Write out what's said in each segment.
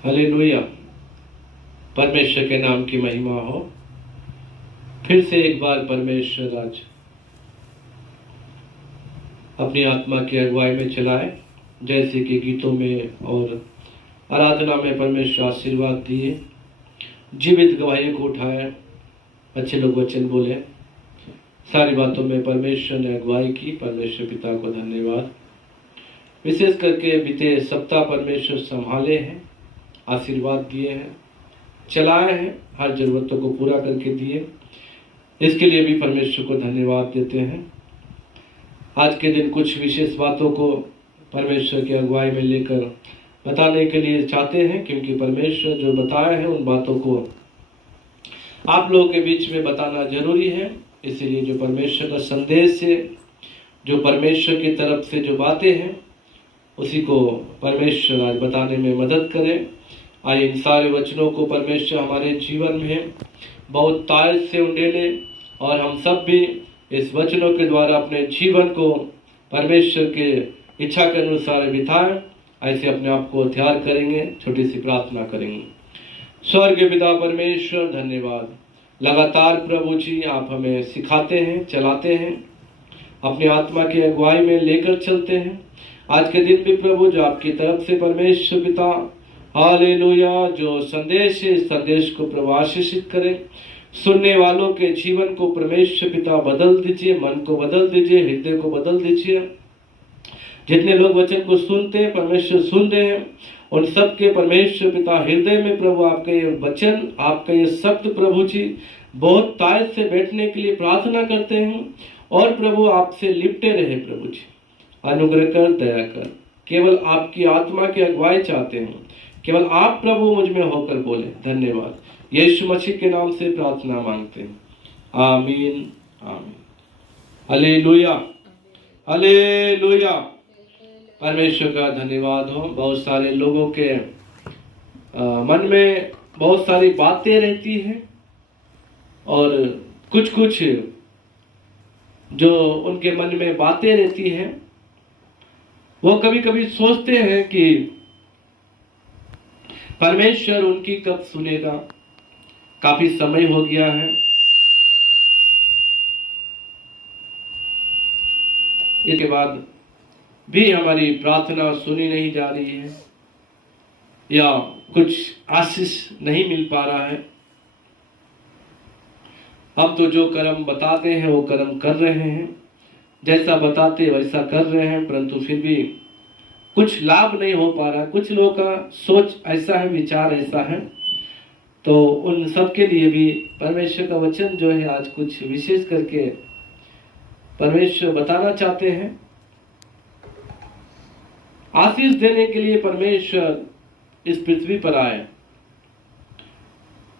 Hallelujah. परमेश्वर के नाम की महिमा हो। फिर से एक बार परमेश्वर आज अपनी आत्मा की अगुवाई में चलाए, जैसे कि गीतों में और आराधना में परमेश्वर आशीर्वाद दिए, जीवित गवाही को उठाए, अच्छे लोग वचन बोले, सारी बातों में परमेश्वर ने अगुवाई की। परमेश्वर पिता को धन्यवाद। विशेष करके बीते सप्ताह परमेश्वर संभाले हैं, आशीर्वाद दिए हैं, चलाए हैं, हर जरूरतों को पूरा करके दिए। इसके लिए भी परमेश्वर को धन्यवाद देते हैं। आज के दिन कुछ विशेष बातों को परमेश्वर की अगुवाई में लेकर बताने के लिए चाहते हैं, क्योंकि परमेश्वर जो बताया है उन बातों को आप लोगों के बीच में बताना जरूरी है। इसलिए जो परमेश्वर का संदेश है, जो परमेश्वर की तरफ से जो बातें हैं, उसी को परमेश्वर आज बताने में मदद करे। आइए इन सारे वचनों को परमेश्वर हमारे जीवन में बहुत ताज से उंडेले और हम सब भी इस वचनों के द्वारा अपने जीवन को परमेश्वर के इच्छा के अनुसार बिताएं। ऐसे अपने आप को तैयार करेंगे, छोटी सी प्रार्थना करेंगे। स्वर्गीय पिता परमेश्वर, धन्यवाद। लगातार प्रभु जी आप हमें सिखाते हैं, चलाते हैं, अपनी आत्मा की अगुवाई में लेकर चलते हैं। आज के दिन भी प्रभु जो आपकी तरफ से परमेश्वर पिता हालेलुया जो संदेश है, इस संदेश को प्रभु आशीषित करें। सुनने वालों के जीवन को परमेश्वर पिता बदल दीजिए, मन को बदल दीजिए, हृदय को बदल दीजिए। जितने लोग वचन को सुनते हैं, परमेश्वर सुन रहे हैं, उन सब के परमेश्वर पिता हृदय में प्रभु आपका ये वचन, आपका ये शब्द प्रभु जी बहुत तायत से बैठने के लिए प्रार्थना करते हैं। और प्रभु आपसे लिपटे रहे प्रभु जी, अनुग्रह कर, दया कर। केवल आपकी आत्मा की अगुवाई चाहते हैं, केवल आप प्रभु मुझ में होकर बोले। धन्यवाद। यीशु मसीह के नाम से प्रार्थना मांगते हैं, आमीन आमीन। Hallelujah hallelujah. परमेश्वर का धन्यवाद हो। बहुत सारे लोगों के मन में बहुत सारी बातें रहती हैं और कुछ कुछ जो उनके मन में बातें रहती हैं वो कभी कभी सोचते हैं कि परमेश्वर उनकी कब सुनेगा, काफी समय हो गया है। इसके बाद भी हमारी प्रार्थना सुनी नहीं जा रही है या कुछ आशीष नहीं मिल पा रहा है। हम तो जो कर्म बताते हैं वो कर्म कर रहे हैं, जैसा बताते वैसा कर रहे हैं, परंतु फिर भी कुछ लाभ नहीं हो पा रहा। कुछ लोगों का सोच ऐसा है, विचार ऐसा है। तो उन सब के लिए भी परमेश्वर का वचन जो है आज कुछ विशेष करके परमेश्वर बताना चाहते हैं। आशीष देने के लिए परमेश्वर इस पृथ्वी पर आए।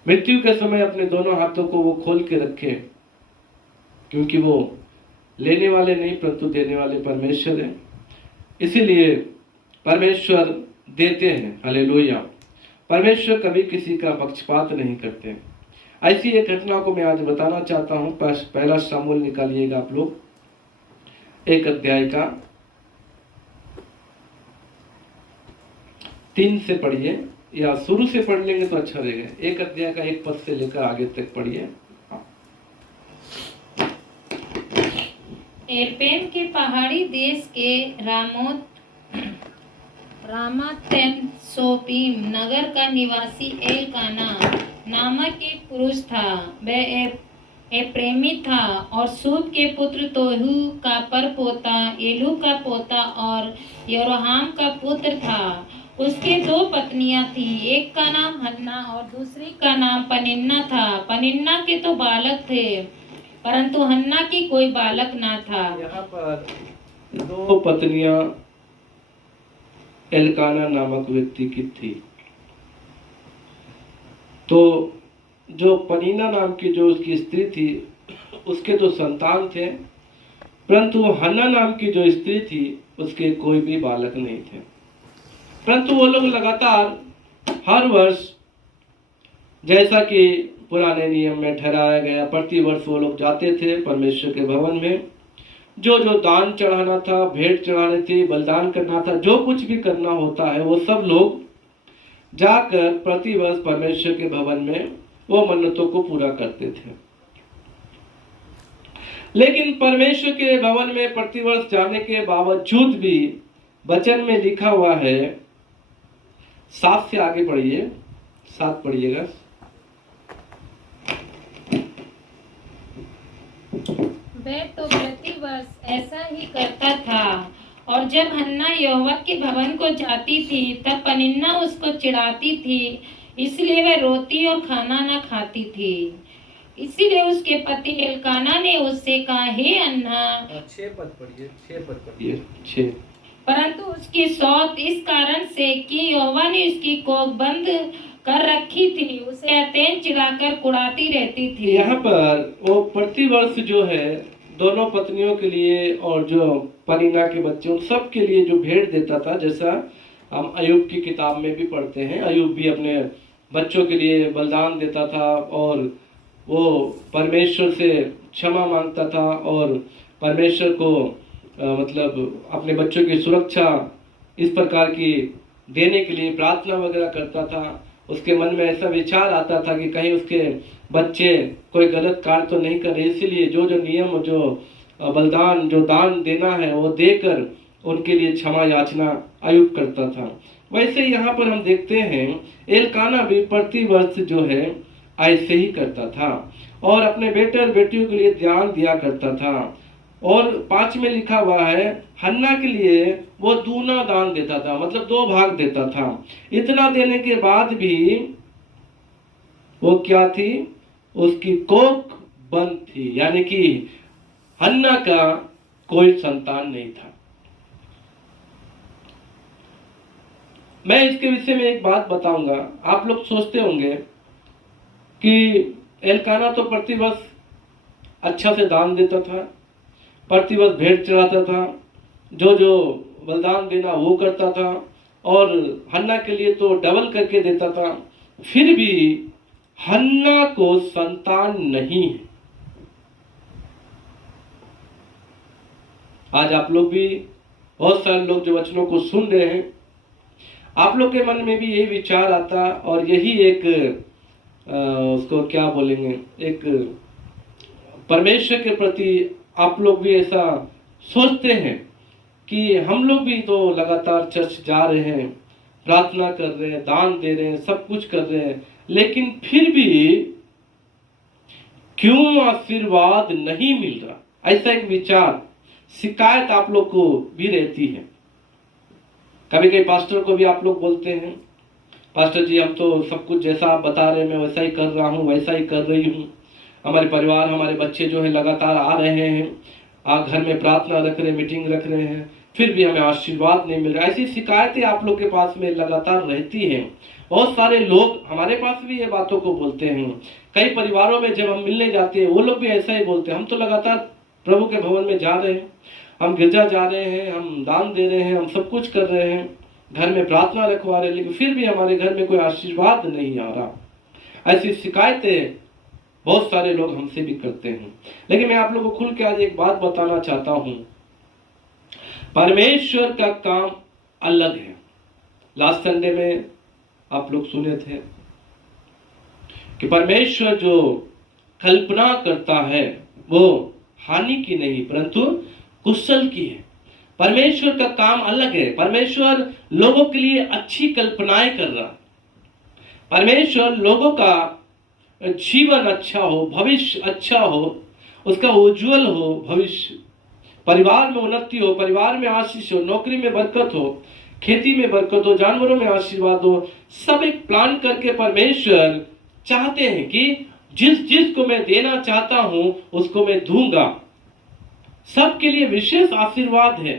मृत्यु के समय अपने दोनों हाथों को वो खोल के रखे, क्योंकि वो लेने वाले नहीं परंतु देने वाले परमेश्वर है। इसीलिए परमेश्वर देते हैं। हालेलुया। परमेश्वर कभी किसी का पक्षपात नहीं करते। ऐसी एक घटना को मैं आज बताना चाहता हूँ। पहला शमूएल निकालिएगा आप लोग, 1 अध्याय का 3 से पढ़िए, या शुरू से पढ़ लेंगे तो अच्छा रहेगा। 1 अध्याय का 1 पद से लेकर आगे तक पढ़िए। एरपेन के पहाड़ी देश के रामातैनसोपीम नगर का निवासी एलकाना नामक एक पुरुष था। वह एप्रेमी था और सूब के पुत्र तोहू का परपोता, एलू का पोता और योरोहाम का पुत्र था। उसके 2 पत्नियां थी, एक का नाम हन्ना और दूसरी का नाम पनिन्ना था। पनिन्ना के तो बालक थे, परंतु हन्ना की कोई बालक ना था। यहाँ पर 2 पत्नियां एलकाना नामक व्यक्ति की थी। तो जो पनीना नाम की जो उसकी स्त्री थी, उसके 2 संतान थे, परंतु हन्ना नाम की जो स्त्री थी उसके कोई भी बालक नहीं थे। परंतु वो लोग लगातार हर वर्ष, जैसा कि पुराने नियम में ठहराया गया, प्रति वर्ष वो लोग जाते थे परमेश्वर के भवन में। जो जो दान चढ़ाना था, भेंट चढ़ाने थी, बलिदान करना था, जो कुछ भी करना होता है वो सब लोग जाकर प्रतिवर्ष परमेश्वर के भवन में वो मन्नतों को पूरा करते थे। लेकिन परमेश्वर के भवन में प्रतिवर्ष जाने के बावजूद भी वचन में लिखा हुआ है, 7 से आगे पढ़िए, 7 पढ़िएगा। वह तो प्रतिवर्ष ऐसा ही करता था, और जब हन्ना यहोवा के भवन को जाती थी तब पनिन्ना उसको चिढ़ाती थी, इसलिए वह रोती और खाना न खाती थी। इसीलिए उसके पति एलकाना ने उससे कहा, हे अन्ना, 6 पद पढ़िए, 6। परंतु उसकी सौत इस कारण से कि यहोवा ने उसकी कोख बंद कर रखी थी, उसे अत्यंत चिढ़ाकर कुढ़ाती रहती थी। यहाँ पर वो प्रतिवर्ष जो है दोनों पत्नियों के लिए और जो पनीना के बच्चे उन सब के लिए जो भेंट देता था, जैसा हम अयूब की किताब में भी पढ़ते हैं, अयूब भी अपने बच्चों के लिए बलिदान देता था और वो परमेश्वर से क्षमा मांगता था और परमेश्वर को मतलब अपने बच्चों की सुरक्षा इस प्रकार की देने के लिए प्रार्थना वगैरह करता था। उसके मन में ऐसा विचार आता था कि कहीं उसके बच्चे कोई गलत कार्य तो नहीं कर रहे, इसीलिए जो जो नियम, जो बलिदान, जो दान देना है वो देकर उनके लिए क्षमा याचना अयूब करता था। वैसे यहाँ पर हम देखते हैं एलकाना भी प्रतिवर्ष जो है ऐसे ही करता था और अपने बेटे और बेटियों के लिए ध्यान दिया करता था। और 5 में लिखा हुआ है, हन्ना के लिए वो दूना दान देता था, मतलब 2 भाग देता था। इतना देने के बाद भी वो क्या थी, उसकी कोख बंद थी, यानी कि हन्ना का कोई संतान नहीं था। मैं इसके विषय में एक बात बताऊंगा। आप लोग सोचते होंगे कि एलकाना तो प्रतिवर्ष अच्छा से दान देता था, प्रतिवर्ष भेंट चढ़ाता था, जो जो बलिदान देना वो करता था और हन्ना के लिए तो डबल करके देता था, फिर भी हन्ना को संतान नहीं है। आज आप लोग भी, बहुत सारे लोग जो वचनों को सुन रहे हैं, आप लोग के मन में भी यही विचार आता और यही एक उसको क्या बोलेंगे, एक परमेश्वर के प्रति आप लोग भी ऐसा सोचते हैं कि हम लोग भी तो लगातार चर्च जा रहे हैं, प्रार्थना कर रहे हैं, दान दे रहे हैं, सब कुछ कर रहे हैं, लेकिन फिर भी क्यों आशीर्वाद नहीं मिल रहा, ऐसा एक विचार, शिकायत आप लोग को भी रहती है। कभी कभी पास्टर को भी आप लोग बोलते हैं, पास्टर जी हम तो सब कुछ जैसा आप बता रहे हैं मैं वैसा ही कर रहा हूँ, वैसा ही कर रही हूँ, हमारे परिवार, हमारे बच्चे जो है लगातार आ रहे हैं, आप घर में प्रार्थना रख रहे हैं, मीटिंग रख रहे हैं, फिर भी हमें आशीर्वाद नहीं मिल रहा। ऐसी शिकायतें आप लोग के पास में लगातार रहती हैं। बहुत सारे लोग हमारे पास भी ये बातों को बोलते हैं। कई परिवारों में जब हम मिलने जाते हैं वो लोग भी ऐसा ही बोलते हैं, हम तो लगातार प्रभु के भवन में जा रहे हैं, हम गिरजा जा रहे हैं, हम दान दे रहे हैं, हम सब कुछ कर रहे हैं, घर में प्रार्थना रखवा रहे हैं, लेकिन फिर भी हमारे घर में कोई आशीर्वाद नहीं आ रहा। ऐसी शिकायतें बहुत सारे लोग हमसे भी करते हैं। लेकिन मैं आप लोगों को खुल के आज एक बात बताना चाहता हूं, परमेश्वर का काम अलग है। लास्ट संडे में आप लोग सुने थे कि परमेश्वर जो कल्पना करता है वो हानि की नहीं परंतु कुशल की है। परमेश्वर का काम अलग है। परमेश्वर लोगों के लिए अच्छी कल्पनाएं कर रहा है। परमेश्वर लोगों का जीवन अच्छा हो, भविष्य अच्छा हो, उसका उज्जवल हो भविष्य, परिवार में उन्नति हो, परिवार में आशीष हो, नौकरी में बरकत हो, खेती में बरकत हो, जानवरों में आशीर्वाद हो, सब एक प्लान करके परमेश्वर चाहते हैं कि जिस को मैं देना चाहता हूं उसको मैं दूंगा। सबके लिए विशेष आशीर्वाद है।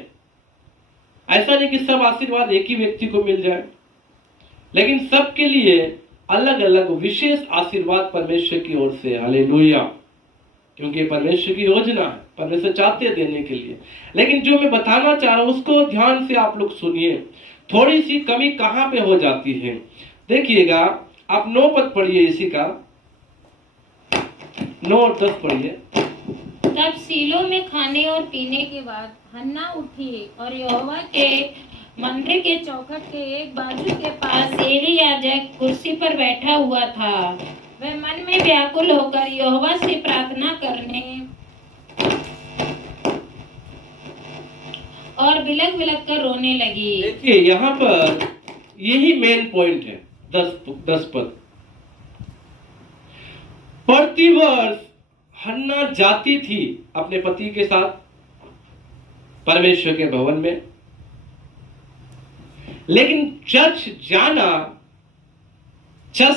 ऐसा नहीं कि सब आशीर्वाद एक ही व्यक्ति को मिल जाए, लेकिन सबके लिए अलग अलग विशेष आशीर्वाद परमेश्वर की ओर से। हालेलुया। क्योंकि परमेश्वर की योजना है, परमेश्वर चाहते हैं देने के लिए। लेकिन जो मैं बताना चाह रहा हूं उसको ध्यान से आप लोग सुनिए। थोड़ी सी कमी कहां पे हो जाती है, देखिएगा। आप 9 पद पढ़िए, इसी का 9 और 10 पढ़िए। तब सीलो में खाने और पीने के बाद हन्ना उठी और यहोवा के मंदिर के चौखट के एक बाजू के पास एली याजक कुर्सी पर बैठा हुआ था। वह मन में व्याकुल होकर यहोवा से प्रार्थना करने और बिलख बिलख कर रोने लगी। देखिए यहाँ पर यही मेन पॉइंट है। 10 पद। प्रतिवर्ष हन्ना जाती थी अपने पति के साथ परमेश्वर के भवन में, लेकिन चर्च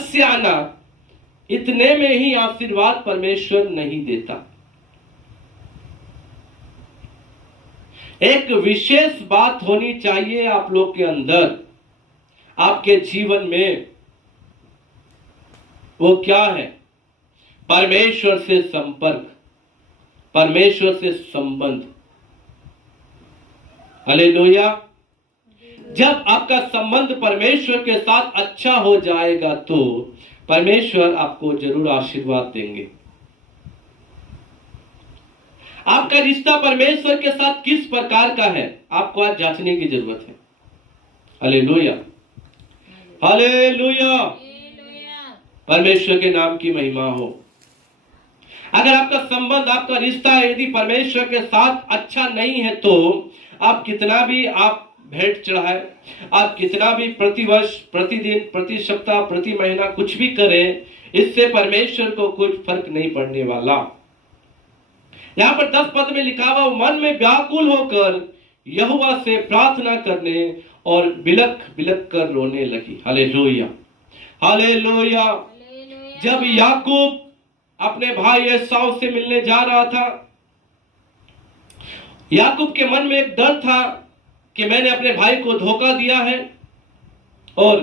से आना इतने में ही आशीर्वाद परमेश्वर नहीं देता। एक विशेष बात होनी चाहिए आप लोग के अंदर, आपके जीवन में। वो क्या है? परमेश्वर से संपर्क, परमेश्वर से संबंध। हालेलुया। जब आपका संबंध परमेश्वर के साथ अच्छा हो जाएगा तो परमेश्वर आपको जरूर आशीर्वाद देंगे। आपका रिश्ता परमेश्वर के साथ किस प्रकार का है, आपको आज जांचने की जरूरत है। Hallelujah, hallelujah. परमेश्वर के नाम की महिमा हो। अगर आपका संबंध, आपका रिश्ता यदि परमेश्वर के साथ अच्छा नहीं है तो आप कितना भी आप भेंट चढ़ाए, आप कितना भी प्रतिवर्ष, प्रतिदिन, प्रति सप्ताह, प्रति महीना कुछ भी करें, इससे परमेश्वर को कुछ फर्क नहीं पड़ने वाला। यहां पर 10 पद में लिखा हुआ, मन में व्याकुल होकर यहोवा से प्रार्थना करने और बिलख बिलख कर रोने लगी। Hallelujah, hallelujah. जब याकूब अपने भाई एसाव से मिलने जा रहा था, याकूब के मन में एक डर था कि मैंने अपने भाई को धोखा दिया है और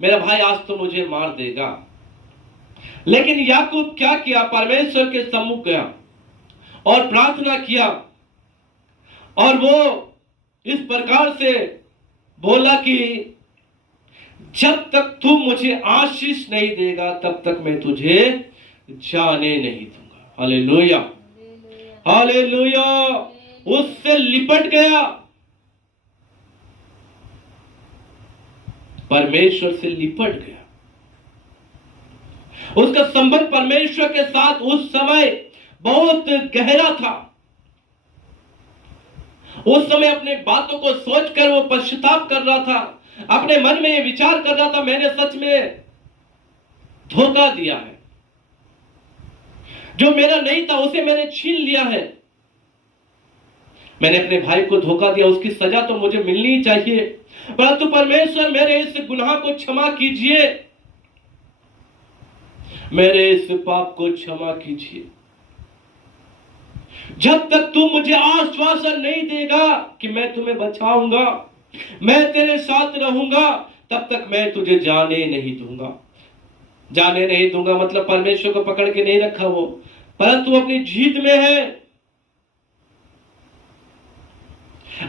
मेरा भाई आज तो मुझे मार देगा। लेकिन याकूब क्या किया? परमेश्वर के सम्मुख गया और प्रार्थना किया और वो इस प्रकार से बोला कि जब तक तू मुझे आशीष नहीं देगा तब तक मैं तुझे जाने नहीं दूंगा। Hallelujah, hallelujah. उससे लिपट गया, परमेश्वर से लिपट गया। उसका संबंध परमेश्वर के साथ उस समय बहुत गहरा था। उस समय अपने बातों को सोचकर वो पश्चाताप कर रहा था, अपने मन में ये विचार कर रहा था, मैंने सच में धोखा दिया है, जो मेरा नहीं था उसे मैंने छीन लिया है, मैंने अपने भाई को धोखा दिया, उसकी सजा तो मुझे मिलनी ही चाहिए, परंतु परमेश्वर मेरे इस गुनाह को क्षमा कीजिए, मेरे इस पाप को क्षमा कीजिए। जब तक तू मुझे आश्वासन नहीं देगा कि मैं तुम्हें बचाऊंगा, मैं तेरे साथ रहूंगा, तब तक मैं तुझे जाने नहीं दूंगा। जाने नहीं दूंगा मतलब परमेश्वर को पकड़ के नहीं रखा वो, परंतु अपनी जीत में है।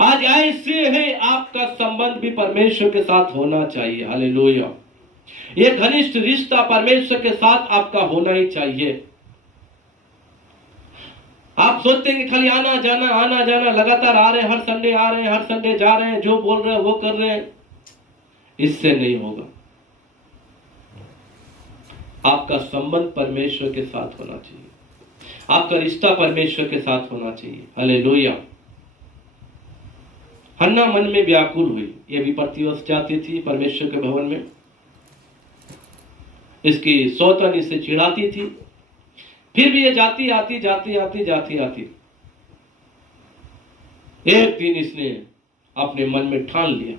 आज ऐसे है आपका संबंध भी परमेश्वर के साथ होना चाहिए। हालेलुया। ये घनिष्ठ रिश्ता परमेश्वर के साथ आपका होना ही चाहिए। आप सोचते हैं कि खाली आना जाना लगातार आ रहे हैं, हर संडे आ रहे हैं, हर संडे जा रहे हैं, जो बोल रहे हैं वो कर रहे हैं, इससे नहीं होगा। आपका संबंध परमेश्वर के साथ होना चाहिए, आपका रिश्ता परमेश्वर के साथ होना चाहिए। हालेलुया। हन्ना मन में व्याकुल हुई, ये भी प्रतिवर्ष जाती थी परमेश्वर के भवन में, इसकी सौतन इसे चिढ़ाती थी, फिर भी ये जाती आती। एक दिन इसने अपने मन में ठान लिया,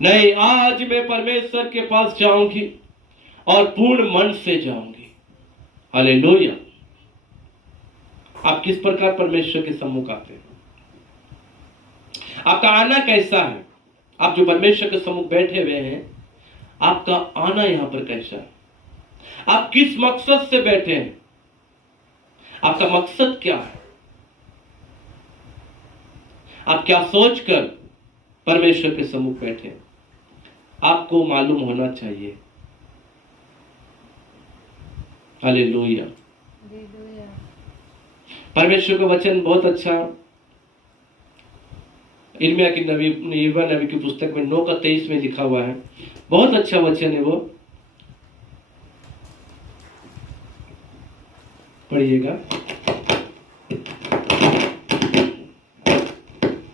नहीं, आज मैं परमेश्वर के पास जाऊंगी और पूर्ण मन से जाऊंगी। हालेलुया। आप किस प्रकार परमेश्वर के सम्मुख आते हैं? आपका आना कैसा है? आप जो परमेश्वर के सम्मुख बैठे हुए हैं, आपका आना यहां पर कैसा है? आप किस मकसद से बैठे हैं? आपका मकसद क्या है? आप क्या सोचकर परमेश्वर के सम्मुख बैठे हैं? आपको मालूम होना चाहिए। हालेलुया। परमेश्वर का वचन बहुत अच्छा इर्मिया की नबी की पुस्तक में 9:23 में लिखा हुआ है। बहुत अच्छा वचन है वो, पढ़िएगा।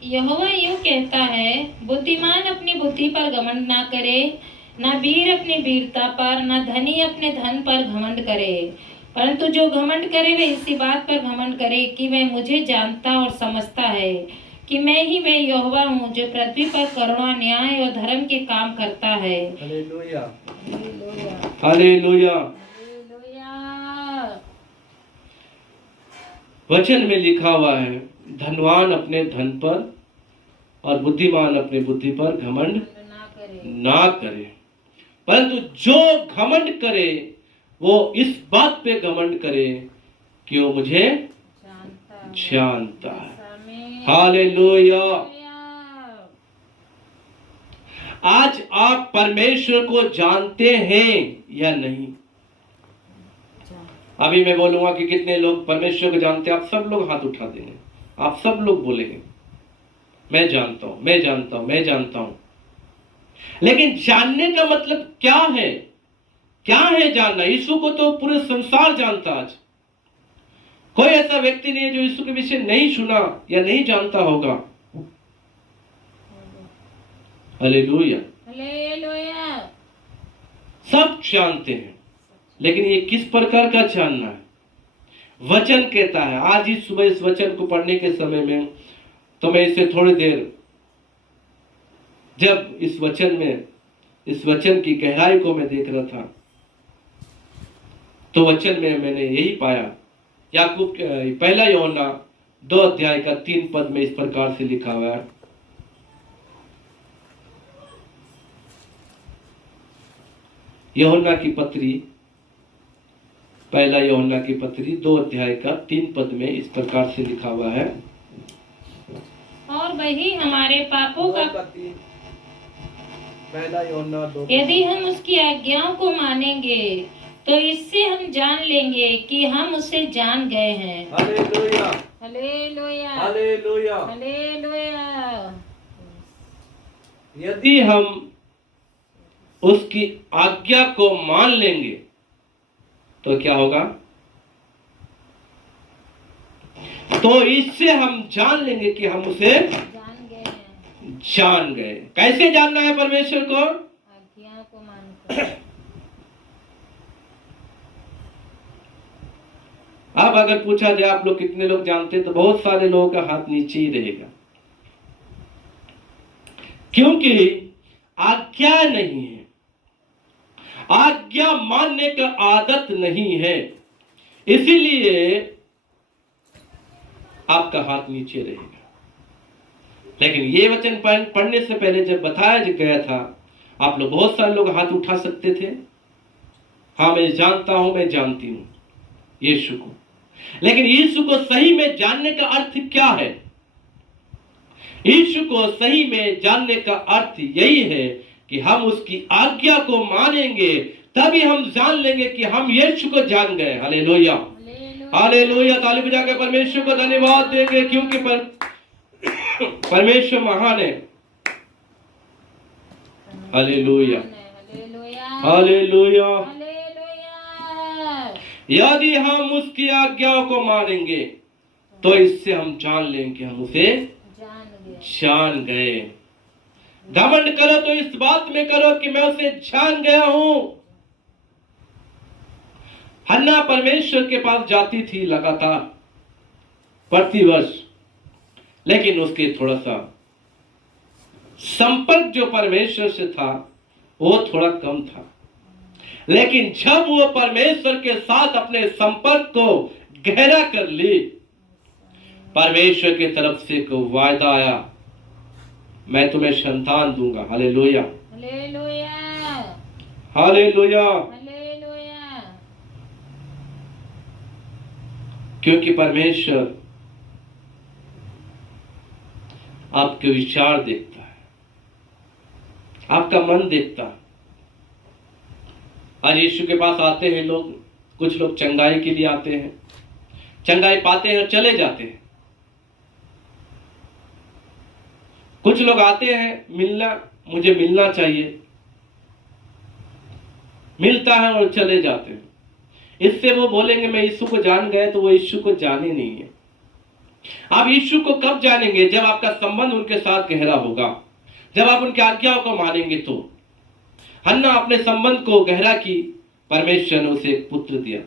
यहोवा यूं कहता है, बुद्धिमान अपनी बुद्धि पर घमंड ना करे, ना वीर अपनी वीरता पर, ना धनी अपने धन पर घमंड करे, परंतु जो घमंड करे वह इसी बात पर घमंड करे कि वह मुझे जानता और समझता है कि मैं ही वह यहोवा हूँ जो पृथ्वी पर करुणा, न्याय और धर्म के काम करता है। Hallelujah, hallelujah, hallelujah. हालेलुया। वचन में लिखा हुआ है, धनवान अपने धन पर और बुद्धिमान अपने बुद्धि पर घमंड ना करे, परंतु जो घमंड करे वो इस बात पे घमंड करे कि वो मुझे जानता है। हालेलुया। आज आप परमेश्वर को जानते हैं या नहीं? अभी मैं बोलूंगा कि कितने लोग परमेश्वर को जानते हैं, आप सब लोग हाथ उठा देंगे, आप सब लोग बोलेंगे मैं जानता हूं, मैं जानता हूं, मैं जानता हूं। लेकिन जानने का मतलब क्या है? क्या है जानना? यीशु को तो पूरे संसार जानता। आज कोई ऐसा व्यक्ति नहीं है जो यीशु के विषय नहीं सुना या नहीं जानता होगा। Hallelujah, hallelujah. सब जानते हैं, लेकिन ये किस प्रकार का जानना है? वचन कहता है, आज ही सुबह इस वचन को पढ़ने के समय में तो मैं इसे थोड़ी देर जब इस वचन की गहराई को मैं देख रहा था तो वचन में मैंने यही पाया। याकूब पहला यूहन्ना 2:3 में इस प्रकार से लिखा हुआ है, यूहन्ना की पत्री, पहला यूहन्ना की पत्री 2:3 में इस प्रकार से लिखा हुआ है, और वही हमारे पापों का, पहला यूहन्ना 2, यदि हम उसकी आज्ञाओं को मानेंगे तो इससे हम जान लेंगे कि हम उसे जान गए हैं। Hallelujah, hallelujah, hallelujah. हालेलुया। यदि हम उसकी आज्ञा को मान लेंगे तो क्या होगा? तो इससे हम जान लेंगे कि हम उसे जान गए। कैसे जानना है परमेश्वर को? आज्ञा को मानकर। अब अगर पूछा जाए आप लोग कितने लोग जानते हैं, तो बहुत सारे लोगों का हाथ नीचे ही रहेगा, क्योंकि आज्ञा नहीं है, आज्ञा मानने का आदत नहीं है, इसीलिए आपका हाथ नीचे रहेगा। लेकिन ये वचन पढ़ने से पहले जब बताया गया था, आप लोग बहुत सारे लोग हाथ उठा सकते थे, हाँ मैं जानता हूं, मैं जानती हूं यीशु को। लेकिन यीशु को सही में जानने का अर्थ क्या है? यीशु को सही में जानने का अर्थ यही है कि हम उसकी आज्ञा को मानेंगे, तभी हम जान लेंगे कि हम यीशु को जान गए। Hallelujah, hallelujah. ताली बजा के परमेश्वर को धन्यवाद देंगे, क्योंकि परमेश्वर महान है। Hallelujah, hallelujah. यदि हम उसकी आज्ञाओं को मानेंगे तो इससे हम जान लेंगे कि हम उसे जान गए। घमंड करो तो इस बात में करो कि मैं उसे जान गया हूं। हन्ना परमेश्वर के पास जाती थी लगातार प्रतिवर्ष, लेकिन उसके थोड़ा सा संपर्क जो परमेश्वर से था वो थोड़ा कम था। लेकिन जब वो परमेश्वर के साथ अपने संपर्क को गहरा कर ली, परमेश्वर की तरफ से एक वायदा आया, मैं तुम्हें संतान दूंगा। Hallelujah, hallelujah, hallelujah. हालेलुया। क्योंकि परमेश्वर आपके विचार देखता है, आपका मन देखता है। आज यीशु के पास आते हैं लोग, कुछ लोग चंगाई के लिए आते हैं, चंगाई पाते हैं और चले जाते हैं। कुछ लोग आते हैं मिलना, मुझे मिलना चाहिए, मिलता है और चले जाते हैं। इससे वो बोलेंगे मैं यीशु को जान गए, तो वो यीशु को जाने नहीं है। आप यीशु को कब जानेंगे? जब आपका संबंध उनके साथ गहरा होगा, जब आप उनकी आज्ञाओं को मानेंगे। तो हन्ना अपने संबंध को गहरा की, परमेश्वर ने उसे एक पुत्र दिया।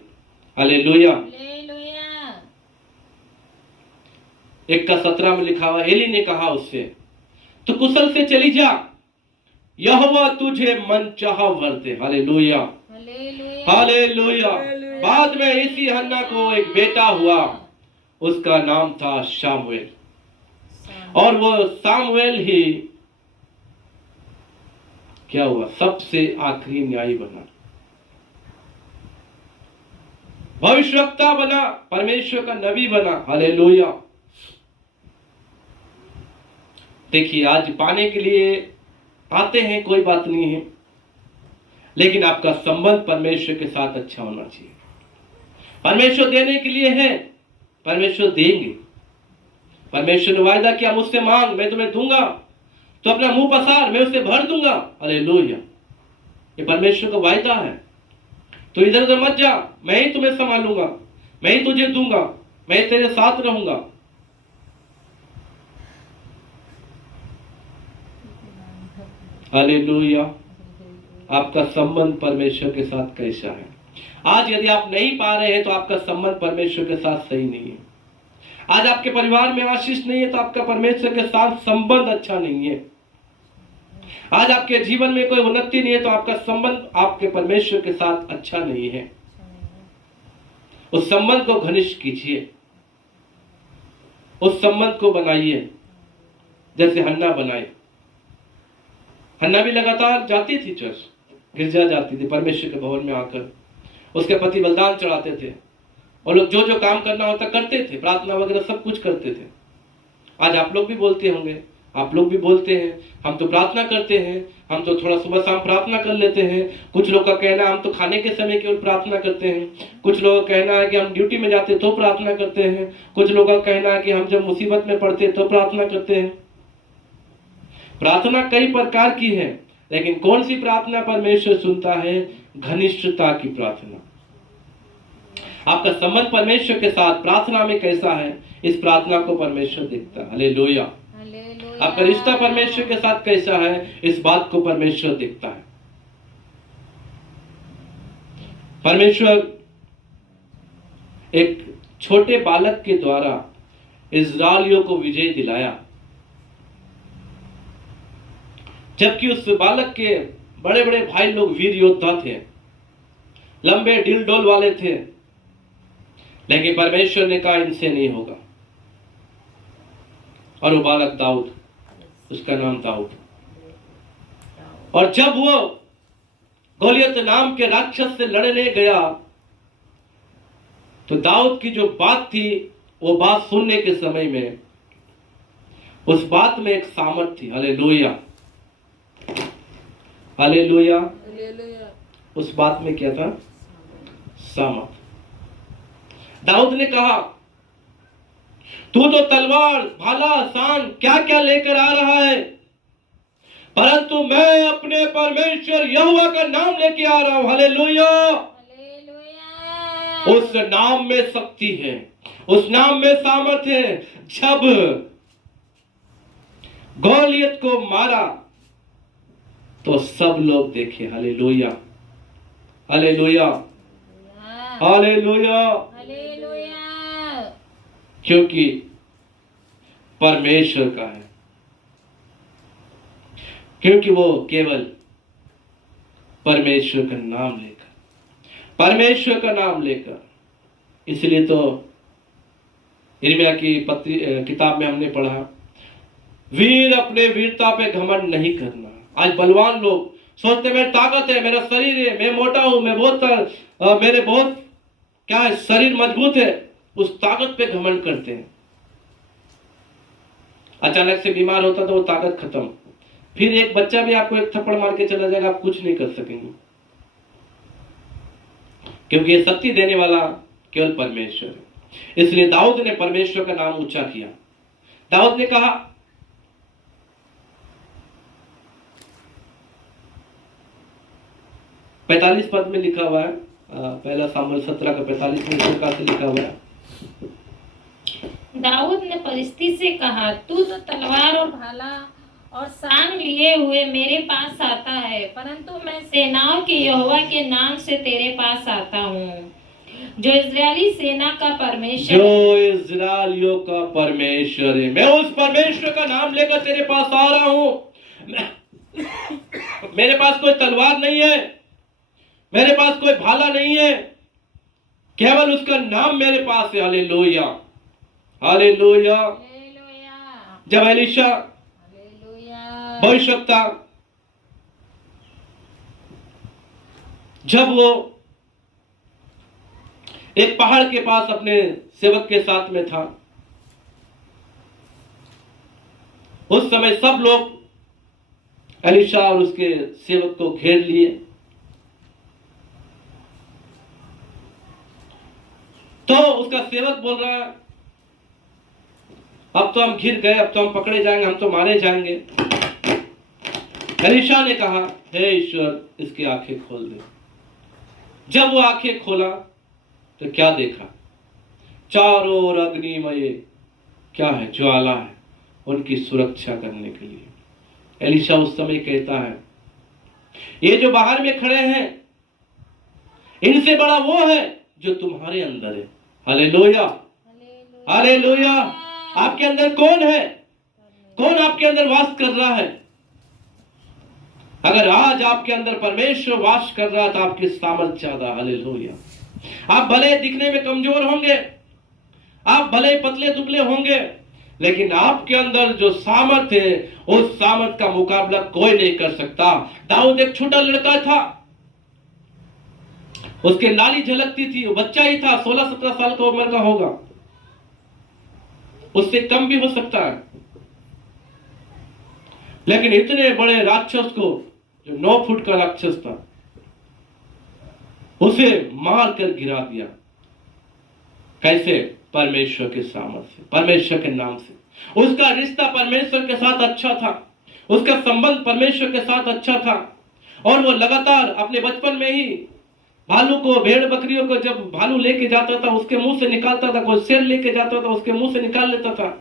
हालेलुया। 1:17 में लिखा हुआ, एली ने कहा उससे, तू कुशल से चली जा, यहोवा तुझे मन चाहा वर दे। Hallelujah, hallelujah. बाद में इसी हन्ना को एक बेटा हुआ, उसका नाम था शामुएल, और वो सामुएल ही क्या हुआ? सबसे आखिरी न्यायी बना, भविष्यवक्ता बना, परमेश्वर का नबी बना। हालेलुया। देखिए, आज पाने के लिए आते हैं, कोई बात नहीं है, लेकिन आपका संबंध परमेश्वर के साथ अच्छा होना चाहिए। परमेश्वर देने के लिए है, परमेश्वर देंगे। परमेश्वर ने वायदा किया, मुझसे मांग मैं तुम्हें दूंगा, तो अपना मुंह पसार मैं उसे भर दूंगा। हालेलुया। ये परमेश्वर का वायदा है। तो इधर उधर मत जा, मैं ही तुम्हें संभालूंगा, मैं ही तुझे दूंगा, मैं तेरे साथ रहूंगा। हालेलुया। आपका संबंध परमेश्वर के साथ कैसा है? आज यदि आप नहीं पा रहे हैं, तो आपका संबंध परमेश्वर के साथ सही नहीं है। आज आपके परिवार में आशीष नहीं है, तो आपका परमेश्वर के साथ संबंध अच्छा नहीं है। आज आपके जीवन में कोई उन्नति नहीं है, तो आपका संबंध आपके परमेश्वर के साथ अच्छा नहीं है। उस संबंध को घनिष्ठ कीजिए, उस संबंध को बनाइए, जैसे हन्ना बनाए। हन्ना भी लगातार जाती थी चर्च, गिरजा जाती थी, परमेश्वर के भवन में आकर उसके पति बलिदान चढ़ाते थे, और लोग जो जो काम करना होता करते थे, प्रार्थना वगैरह सब कुछ करते थे। आज आप लोग भी बोलते होंगे, आप लोग भी बोलते हैं, हम तो प्रार्थना करते हैं, हम तो थोड़ा सुबह शाम प्रार्थना कर लेते हैं। कुछ लोग का कहना है हम तो खाने के समय केवल प्रार्थना करते हैं। कुछ लोगों का कहना है कि हम ड्यूटी में जाते तो प्रार्थना करते हैं। कुछ लोगों का कहना है कि हम जब मुसीबत में पड़ते तो प्रार्थना करते हैं। प्रार्थना कई प्रकार की है, लेकिन कौन सी प्रार्थना परमेश्वर सुनता है? घनिष्ठता की प्रार्थना। आपका संबंध परमेश्वर के साथ प्रार्थना में कैसा है, इस प्रार्थना को परमेश्वर देखता है। हालेलुया। आपका रिश्ता परमेश्वर के साथ कैसा है, इस बात को परमेश्वर देखता है। परमेश्वर एक छोटे बालक के द्वारा इस्राएलियों को विजय दिलाया, जबकि उस बालक के बड़े बड़े भाई लोग वीर योद्धा थे, लंबे डिल डोल वाले थे, लेकिन परमेश्वर ने कहा इनसे नहीं होगा। और वो बालक दाऊद, उसका नाम दाऊद। और जब वो गोलियत नाम के राक्षस से लड़ने गया, तो दाऊद की जो बात थी, वो बात सुनने के समय में उस बात में एक सामर्थ थी। Hallelujah, hallelujah. उस बात में क्या था? सामर्थ। दाऊद ने कहा, तू तो तलवार, भाला, शान क्या क्या लेकर आ रहा है, परंतु मैं अपने परमेश्वर यहोवा का नाम लेके आ रहा हूं। हालेलुया। उस नाम में शक्ति है, उस नाम में सामर्थ्य है। जब गोलियत को मारा तो सब लोग देखे। Hallelujah, hallelujah, hallelujah. क्योंकि परमेश्वर का है, क्योंकि वो केवल परमेश्वर का नाम लेकर, परमेश्वर का नाम लेकर। इसलिए तो यिर्मयाह की किताब में हमने पढ़ा, वीर अपने वीरता पे घमंड नहीं करना। आज बलवान लोग सोचते मेरी ताकत है, मेरा शरीर है, मैं मोटा हूं, मैं बहुत मेरे बहुत क्या है, शरीर मजबूत है, उस ताकत पे घमंड करते हैं। अचानक से बीमार होता तो वो ताकत खत्म। फिर एक बच्चा भी आपको एक थप्पड़ मार के चला जाएगा, आप कुछ नहीं कर सकेंगे, क्योंकि ये शक्ति देने वाला केवल परमेश्वर है। इसलिए दाऊद ने परमेश्वर का नाम ऊंचा किया। दाऊद ने कहा, 45 पद में लिखा हुआ है, पहला सामुएल 17 का 45 में इस प्रकार से लिखा हुआ है। दाऊद ने फलिस्ती से कहा, तू तो तलवार और भाला और सांग लिए हुए मेरे पास आता है, परंतु मैं सेनाओं के यहोवा के नाम से तेरे पास आता हूँ, जो इजरायली सेना का परमेश्वर जो इजरायलियों का परमेश्वर है। मैं उस परमेश्वर का नाम लेकर तेरे पास आ रहा हूँ। मेरे पास कोई तलवार नहीं है, मेरे पास कोई भाला नहीं है, केवल उसका नाम मेरे पास है। Hallelujah, hallelujah. जब एलीशा भविष्यवक्ता, जब वो एक पहाड़ के पास अपने सेवक के साथ में था, उस समय सब लोग एलीशा और उसके सेवक को घेर लिए। तो उसका सेवक बोल रहा है, अब तो हम घिर गए, अब तो हम पकड़े जाएंगे, हम तो मारे जाएंगे। एलीशा ने कहा, हे ईश्वर, इसकी आंखें खोल दे। जब वो आंखें खोला तो क्या देखा? चारों ओर अग्निमय क्या है? ज्वाला है, उनकी सुरक्षा करने के लिए। एलीशा उस समय कहता है, ये जो बाहर में खड़े हैं, इनसे बड़ा वो है जो तुम्हारे अंदर है। Hallelujah, hallelujah. आपके अंदर कौन है? कौन आपके अंदर वास कर रहा है? अगर आज आपके अंदर परमेश्वर वास कर रहा है तो आपकी सामर्थ ज्यादा। हालेलुया। आप भले दिखने में कमजोर होंगे, आप भले पतले दुबले होंगे, लेकिन आपके अंदर जो सामर्थ है, उस सामर्थ का मुकाबला कोई नहीं कर सकता। दाऊद एक छोटा लड़का था, उसके नाली झलकती थी, वो बच्चा ही था, 16-17 साल का उम्र का होगा, उससे कम भी हो सकता है। लेकिन इतने बड़े राक्षस को, जो 9 फुट का राक्षस था, उसे मार कर गिरा दिया। कैसे? परमेश्वर के सामर्थ्य से, परमेश्वर के नाम से। उसका रिश्ता परमेश्वर के साथ अच्छा था, उसका संबंध परमेश्वर के साथ अच्छा था, और वो लगातार अपने बचपन में ही भालू को, भेड़ बकरियों को जब भालू लेके जाता था उसके मुंह से निकालता था, कोई शेर लेके जाता था उसके मुंह से निकाल लेता था।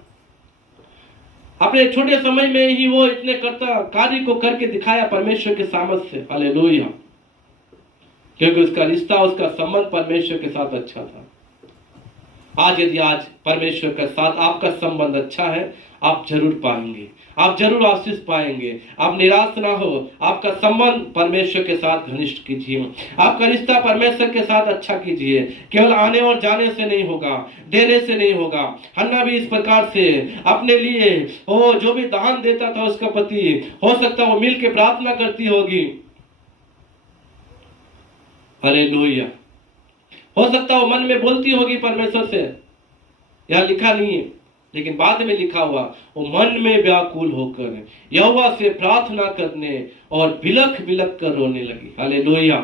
अपने छोटे समय में ही वो इतने करता कार्य को करके दिखाया परमेश्वर के सामर्थ्य से। हालेलुया। क्योंकि उसका रिश्ता, उसका संबंध परमेश्वर के साथ अच्छा था। आज यदि आज परमेश्वर के साथ आपका संबंध अच्छा है, आप जरूर पाएंगे, आप जरूर आशीष पाएंगे। आप निराश ना हो, आपका संबंध परमेश्वर के साथ घनिष्ठ कीजिए, आपका रिश्ता परमेश्वर के साथ अच्छा कीजिए। केवल आने और जाने से नहीं होगा, देने से नहीं होगा। हन्ना भी इस प्रकार से अपने लिए वो जो भी दान देता था उसका पति, हो सकता वो मिल के प्रार्थना करती होगी। हालेलुया। हो सकता वो मन में बोलती होगी परमेश्वर से, यहां लिखा नहीं है लेकिन बाद में लिखा हुआ, वो मन में व्याकुल होकर यहोवा से प्रार्थना करने और बिलख बिलख कर रोने लगी। हालेलुया।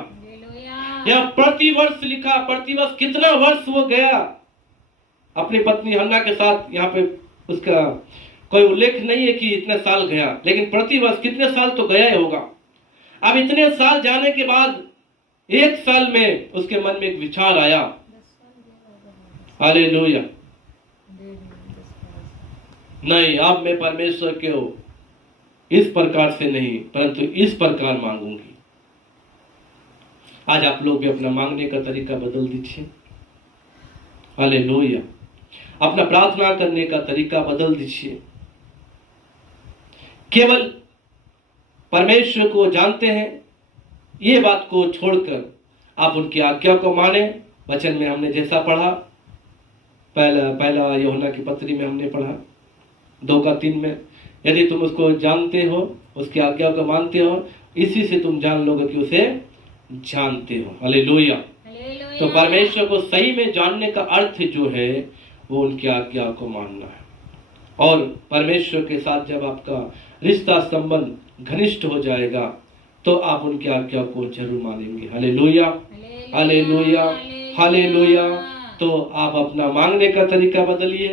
यह प्रतिवर्ष लिखा, प्रतिवर्ष कितना वर्ष वो गया अपनी पत्नी हन्ना के साथ। यहाँ पे उसका कोई उल्लेख नहीं है कि इतने साल गया, लेकिन प्रतिवर्ष कितने साल तो गया ही होगा। अब इतने साल जाने के बाद 1 साल में उसके मन में एक विचार आया। हालेलुया। नहीं, अब मैं परमेश्वर को इस प्रकार से नहीं, परंतु इस प्रकार मांगूंगी। आज आप लोग भी अपना मांगने का तरीका बदल दीजिए। हालेलुया। अपना प्रार्थना करने का तरीका बदल दीजिए। केवल परमेश्वर को जानते हैं, ये बात को छोड़कर आप उनकी आज्ञा को माने। वचन में हमने जैसा पढ़ा, पहला यूहन्ना की पत्री में हमने पढ़ा 2:3 में, यदि तुम उसको जानते हो, उसकी आज्ञा को मानते हो, इसी से तुम जान लोगे कि उसे जानते हो। हालेलुया। तो परमेश्वर को सही में जानने का अर्थ जो है वो उनकी आज्ञा को मानना है। और परमेश्वर के साथ जब आपका रिश्ता संबंध घनिष्ठ हो जाएगा तो आप उनकी आज्ञा को जरूर मानेंगे। Hallelujah, hallelujah, hallelujah. तो आप अपना मांगने का तरीका बदलिए,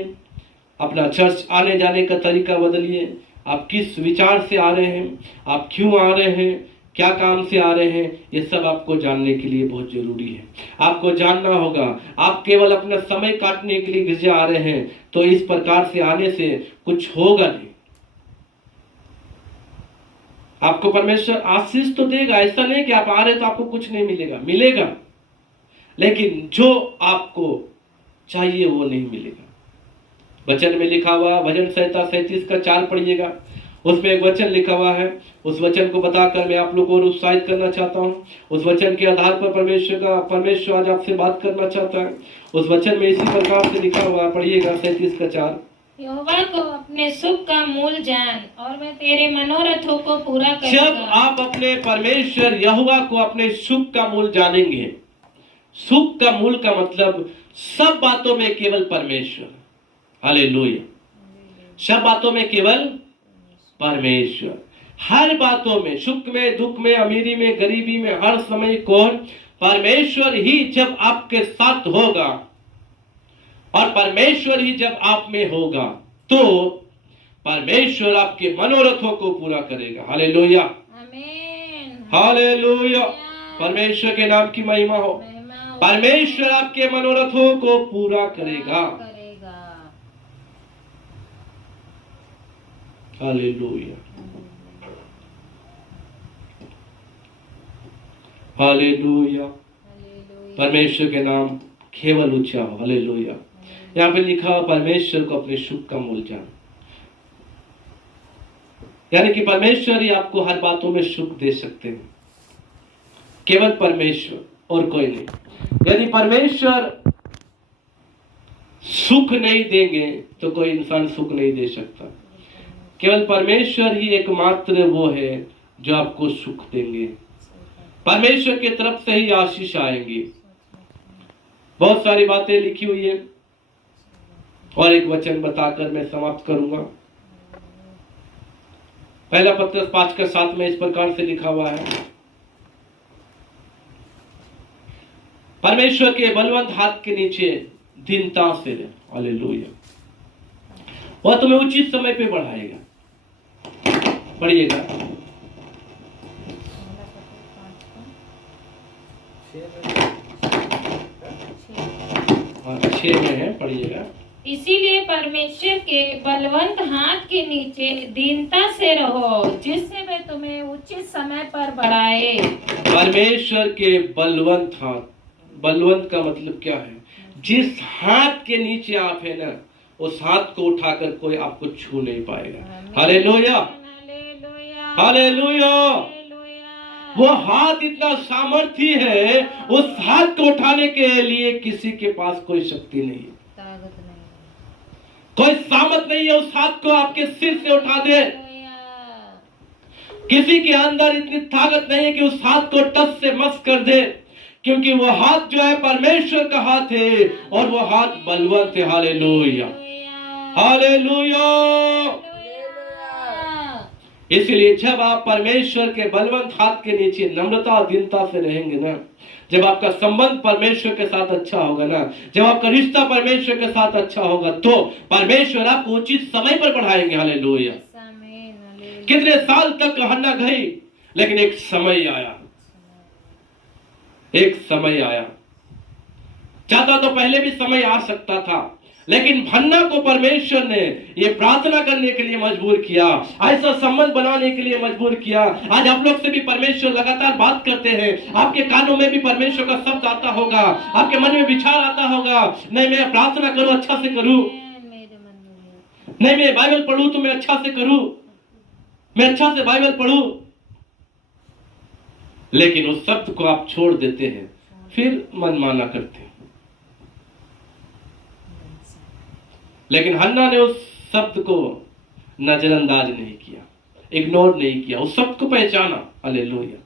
अपना चर्च आने जाने का तरीका बदलिए। आप किस विचार से आ रहे हैं, आप क्यों आ रहे हैं, क्या काम से आ रहे हैं, ये सब आपको जानने के लिए बहुत जरूरी है। आपको जानना होगा, आप केवल अपना समय काटने के लिए गिरजा आ रहे हैं तो इस प्रकार से आने से कुछ होगा नहीं। आपको परमेश्वर आशीष तो देगा, ऐसा नहीं कि आप आ रहे तो आपको कुछ नहीं मिलेगा, मिलेगा, लेकिन जो आपको चाहिए वो नहीं मिलेगा। वचन में लिखा हुआ, भजन संहिता 37 का 4 पढ़िएगा, उसमें एक वचन लिखा हुआ है। उस वचन को बताकर मैं आप लोगों को और उत्साहित करना चाहता हूँ। उस वचन के आधार पर परमेश्वर आज आपसे बात करना चाहता है। उस वचन में इसी प्रकार से लिखा हुआ, पढ़िएगा 37 का 4। यहोवा को अपने सुख का मूल जान और मैं तेरे मनोरथों को पूरा करूंगा। जब आप अपने परमेश्वर यहोवा को अपने सुख का मूल जानेंगे, सुख का मूल का मतलब सब बातों में केवल परमेश्वर, हालेलुया, सब बातों में केवल परमेश्वर, हर बातों में, सुख में, दुख में, अमीरी में, गरीबी में, हर समय कौन? परमेश्वर ही जब आपके साथ होगा और परमेश्वर ही जब आप में होगा तो परमेश्वर आपके मनोरथों को पूरा करेगा। हालेलुया, आमीन, हालेलुया, परमेश्वर के नाम की महिमा हो। परमेश्वर आपके मनोरथों को पूरा करेगा। हालेलुया, हालेलुया, परमेश्वर के नाम केवल ऊंचा हो। हालेलुया, यहाँ पे लिखा परमेश्वर को अपने सुख का मूल जान, यानी कि परमेश्वर ही आपको हर बातों में सुख दे सकते हैं, केवल परमेश्वर और कोई नहीं। यदि परमेश्वर सुख नहीं देंगे तो कोई इंसान सुख नहीं दे सकता। केवल परमेश्वर ही एकमात्र वो है जो आपको सुख देंगे। परमेश्वर की तरफ से ही आशीष आएंगी। बहुत सारी बातें लिखी हुई है और एक वचन बताकर मैं समाप्त करूंगा। पहला पत्रस 5:7 में इस प्रकार से लिखा हुआ है, परमेश्वर के बलवंत हाथ के नीचे दीनता से रहे। हालेलुया, वह तुम्हें उचित समय पे बढ़ाएगा। पढ़िएगा, 6 में है, पढ़िएगा। इसीलिए परमेश्वर के बलवंत हाथ के नीचे दीनता से रहो, जिससे वे तुम्हें उचित समय पर बढ़ाए। परमेश्वर के बलवंत हाथ, बलवंत का मतलब क्या है? जिस हाथ के नीचे आप है ना, उस हाथ को उठाकर कोई आपको छू नहीं पाएगा। हालेलुया, हालेलुया, वो हाथ इतना सामर्थी है, उस हाथ को उठाने के लिए किसी के पास कोई शक्ति नहीं है, कोई सामर्थ नहीं है उस हाथ को आपके सिर से उठा दे। किसी के अंदर इतनी ताकत नहीं है कि उस हाथ को टस से मस कर दे, क्योंकि वो हाथ जो है परमेश्वर का हाथ है और वो हाथ बलवंत है। Hallelujah, hallelujah. इसलिए जब आप परमेश्वर के बलवंत हाथ के नीचे नम्रता और दीनता से रहेंगे ना, जब आपका संबंध परमेश्वर के साथ अच्छा होगा ना, जब आपका रिश्ता परमेश्वर के साथ अच्छा होगा, तो परमेश्वर आपको उचित समय पर बढ़ाएंगे। हालेलुया। कितने साल तक हन्ना गई, लेकिन एक समय आया, एक समय आया। चाहता तो पहले भी समय आ सकता था, लेकिन हन्ना को परमेश्वर ने ये प्रार्थना करने के लिए मजबूर किया, ऐसा संबंध बनाने के लिए मजबूर किया। आज आप लोग से भी परमेश्वर लगातार बात करते हैं, आपके कानों में भी परमेश्वर का शब्द आता होगा, आपके मन में विचार आता होगा, नहीं मैं प्रार्थना करूं, अच्छा से करूं, नहीं मैं बाइबल पढ़ूं तो मैं अच्छा से करूं, मैं अच्छा से बाइबल पढ़ूं, लेकिन उस शब्द को आप छोड़ देते हैं, फिर मनमाना करते हैं। लेकिन हन्ना ने उस शब्द को नजरअंदाज नहीं किया, इग्नोर नहीं किया, उस शब्द को पहचाना। हालेलुया।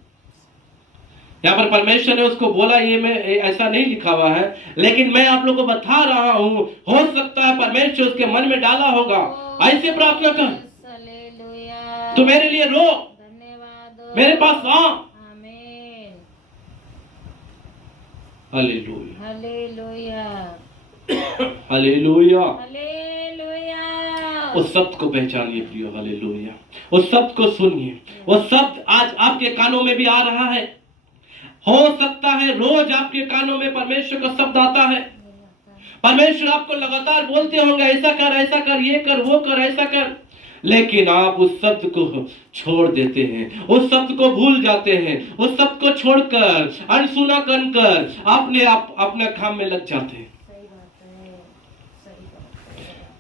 यहाँ पर परमेश्वर ने उसको बोला, ये मैं ऐसा नहीं लिखा हुआ है, लेकिन मैं आप लोगों को बता रहा हूं, हो सकता है परमेश्वर उसके मन में डाला होगा, ऐसे प्रार्थना कर, तो मेरे लिए रो, मेरे पास आ। Hallelujah, hallelujah, hallelujah. हालेलुया। उस शब्द को पहचानिए प्रियो, हालेलुया। उस शब्द को सुनिए। वो शब्द आज आपके कानों में भी आ रहा है। हो सकता है रोज आपके कानों में परमेश्वर का शब्द आता है। परमेश्वर आपको लगातार बोलते होंगे ऐसा कर, ये कर, वो कर, ऐसा कर, लेकिन आप उस शब्द को छोड़ देते हैं, उस शब्द को भूल जाते हैं, उस शब्द को छोड़कर अनसुना कर अपने काम में लग जाते हैं।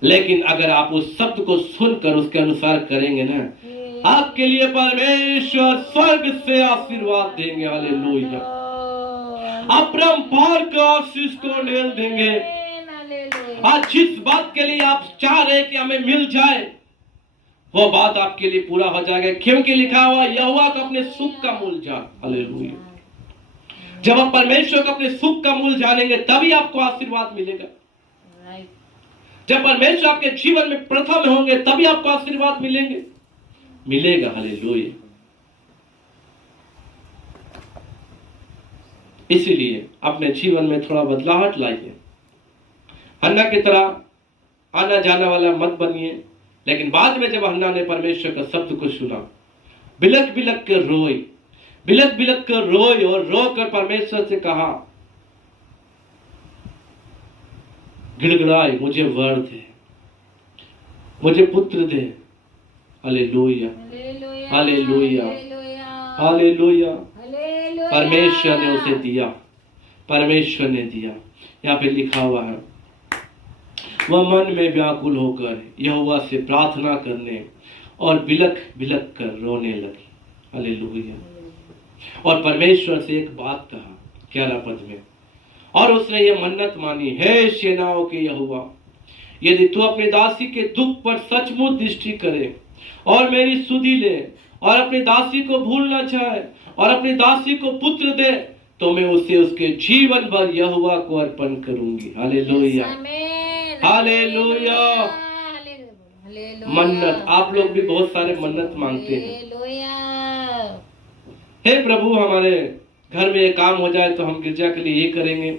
लेकिन अगर आप उस शब्द को सुनकर उसके अनुसार करेंगे ना, आपके लिए परमेश्वर स्वर्ग से आशीर्वाद देंगे, हालेलुया। अपरंपार का आशीष को ढेल देंगे। आज जिस बात के लिए आप चाह रहे हैं कि हमें मिल जाए, वो बात आपके लिए पूरा हो जाएगा, क्योंकि लिखा हुआ यहोवा का अपने सुख का मूल जान, हालेलुया। जब आप परमेश्वर का अपने सुख का मूल जानेंगे तभी आपको आशीर्वाद मिलेगा। जब परमेश्वर आपके जीवन में प्रथम होंगे तभी आपको आशीर्वाद मिलेगा, हालेलुया। इसीलिए अपने जीवन में थोड़ा बदलाहट लाइए। हन्ना की तरह आना जाना वाला मत बनिए। लेकिन बाद में जब हन्ना ने परमेश्वर का शब्द को सुना, बिलक बिलक कर रोई और रोकर परमेश्वर से कहा, गिड़गिड़ाई, मुझे वर दे, मुझे पुत्र दे। Hallelujah, hallelujah, hallelujah. परमेश्वर ने उसे दिया, परमेश्वर ने दिया। यहाँ पे लिखा हुआ है, वह मन में व्याकुल होकर यहोवा से प्रार्थना करने और बिलक बिलक कर रोने लगी, हालेलुया। और परमेश्वर से एक बात कहा 11 पद में, और उसने ये मन्नत मानी, हे सेनाओं के यहोवा, यदि तू अपनी दासी के दुख पर सचमुच दृष्टि करे और मेरी सुधि ले और अपनी दासी को भूलना चाहे और अपनी दासी को पुत्र दे, तो मैं उसे उसके जीवन भर यहोवा को अर्पण करूंगी। Hallelujah, hallelujah. मन्नत, आप लोग भी बहुत सारे मन्नत मांगते हैं। हे प्रभु, हमारे घर में ये काम हो जाए तो हम गिरजा के लिए ये करेंगे।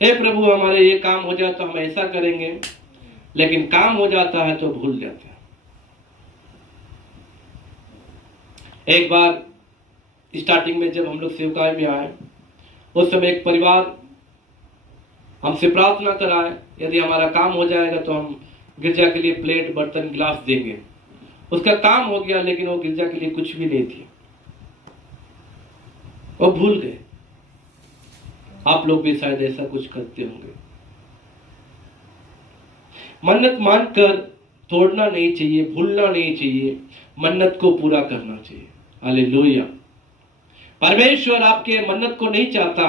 हे प्रभु, हमारे ये काम हो जाए तो हम ऐसा करेंगे। लेकिन काम हो जाता है तो भूल जाते हैं। एक बार स्टार्टिंग में जब हम लोग सेवकाई में आए, उस समय एक परिवार हमसे प्रार्थना कराए, यदि हमारा काम हो जाएगा तो हम गिरजा के लिए प्लेट, बर्तन, गिलास देंगे। उसका काम हो गया, लेकिन वो गिरजा के लिए कुछ भी नहीं थी, वो भूल गए। आप लोग भी शायद ऐसा कुछ करते होंगे। मन्नत मानकर तोड़ना नहीं चाहिए, भूलना नहीं चाहिए, मन्नत को पूरा करना चाहिए। हालेलुया। परमेश्वर आपके मन्नत को नहीं चाहता,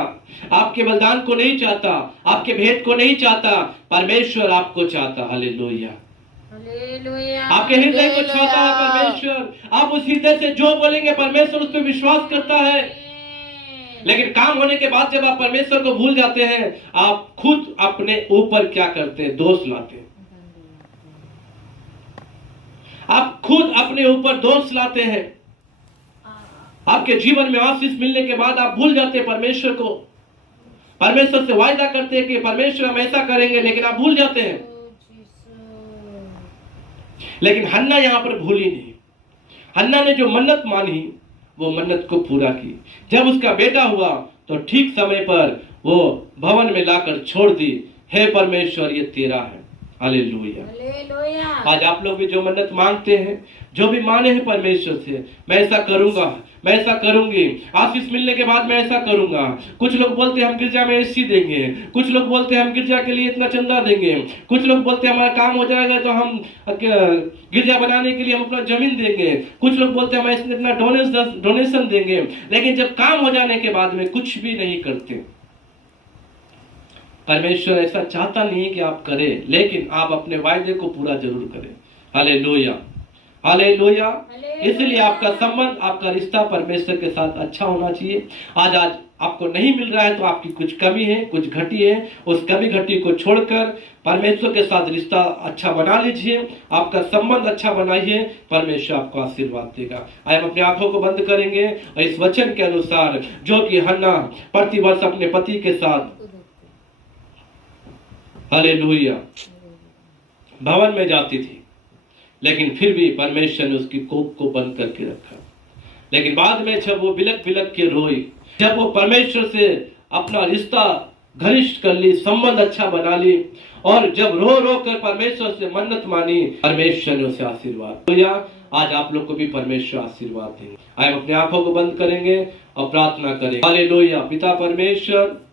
आपके बलिदान को नहीं चाहता, आपके भेंट को नहीं चाहता। परमेश्वर आपको चाहता। हालेलुया, आपके हृदय को चाहता है परमेश्वर। आप उस हृदय से जो बोलेंगे परमेश्वर उस पर विश्वास करता है। लेकिन काम होने के बाद जब आप परमेश्वर को भूल जाते हैं, आप खुद अपने ऊपर क्या करते हैं? दोष लाते हैं। आप खुद अपने ऊपर दोष लाते हैं। आपके जीवन में आशीष मिलने के बाद आप भूल जाते हैं परमेश्वर को। परमेश्वर से वायदा करते हैं कि परमेश्वर हम ऐसा करेंगे, लेकिन आप भूल जाते हैं। लेकिन हन्ना यहां पर भूली नहीं। हन्ना ने जो मन्नत मानी वो मन्नत को पूरा की। जब उसका बेटा हुआ तो ठीक समय पर वो भवन में लाकर छोड़ दी, हे परमेश्वर ये तेरा है। हालेलुया। आज आप लोग भी जो मन्नत मांगते हैं, जो भी माने हैं परमेश्वर से, मैं ऐसा करूंगा, मैं ऐसा करूंगी, आशीष मिलने के बाद मैं ऐसा करूंगा। कुछ लोग बोलते हैं हम गिरजा में एसी देंगे, कुछ लोग बोलते हैं हम गिरजा के लिए इतना चंदा देंगे, कुछ लोग बोलते हैं हमारा काम हो जाएगा तो हम गिरजा बनाने के लिए हम अपना जमीन देंगे, कुछ लोग बोलते हैं हम इतना डोनेशन देंगे। लेकिन जब काम हो जाने के बाद में कुछ भी नहीं करते। परमेश्वर ऐसा चाहता नहीं है कि आप करें, लेकिन आप अपने वायदे को पूरा जरूर करें। Hallelujah, hallelujah. इसलिए आपका संबंध, आपका रिश्ता परमेश्वर के साथ अच्छा होना चाहिए। आज आपको नहीं मिल रहा है तो आपकी कुछ कमी है, कुछ घटी है। उस कमी घटी को छोड़कर परमेश्वर के साथ रिश्ता अच्छा बना लीजिए, आपका संबंध अच्छा बनाइए, परमेश्वर आपको आशीर्वाद देगा। आइए हम अपनी आंखों को बंद करेंगे और इस वचन के अनुसार, जो कि हन्ना प्रतिवर्ष अपने पति के साथ, हालेलुया, भवन में जाती थी, लेकिन फिर भी परमेश्वर ने उसकी कोख को बंद करके रखा। लेकिन बाद में जब वो बिलक बिलक के रोई, जब वो परमेश्वर से अपना रिश्ता घनिष्ठ कर ली, संबंध अच्छा बना ली, और जब रो रो कर परमेश्वर से मन्नत मानी, परमेश्वर ने उसे आशीर्वाद दिया। आज आप लोग को भी परमेश्वर आशीर्वाद देंगे। आए अपने आंखों को बंद करेंगे और प्रार्थना करें। हालेलुया। पिता परमेश्वर,